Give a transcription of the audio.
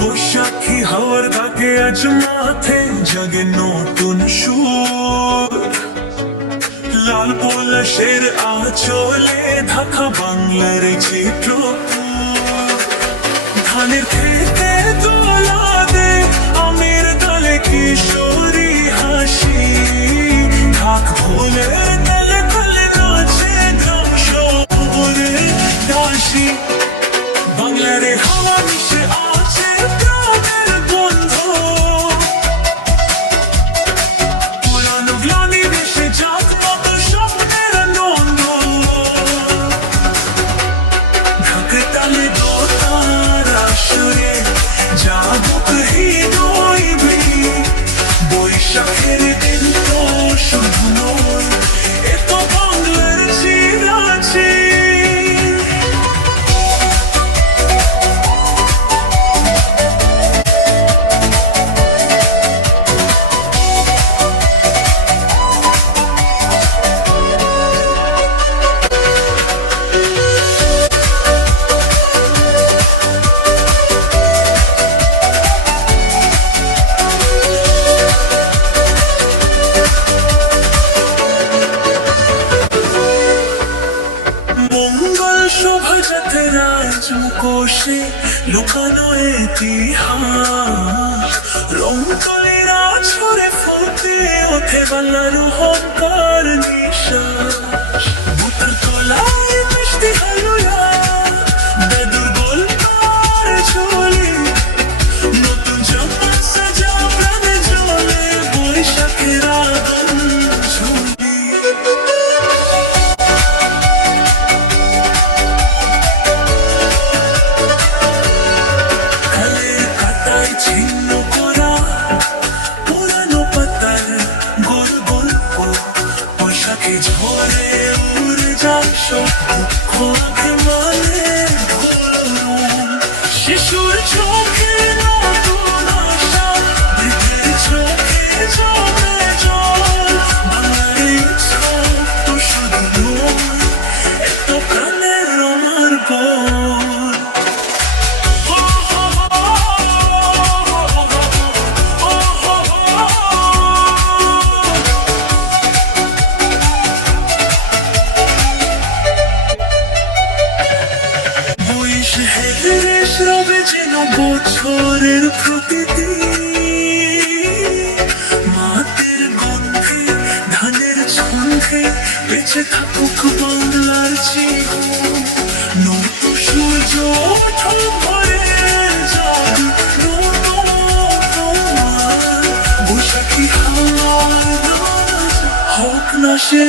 বৈশাখী হাওয়ার তাকে আজ মাথে জাগে নতুন সুর পলাশের আঁচলে ঢাকা বাংলার চিত্র ধানের খেতে তোলা দে আমের দলে কিশোরী হাসি। ঢাক ভুলে বাংলারে হাওয়া মিশে আছে Shut it মুখোশে লুকানো ইতিহাস রং তলিরা ছড়ে ফুটে ওঠে বাংলার অহংকার। show. বছরের প্রকৃতি। মাতের গন্ধে ধানের ছন্দে বেঁচে থাকুক বাংলার জীবন। সূর্য সে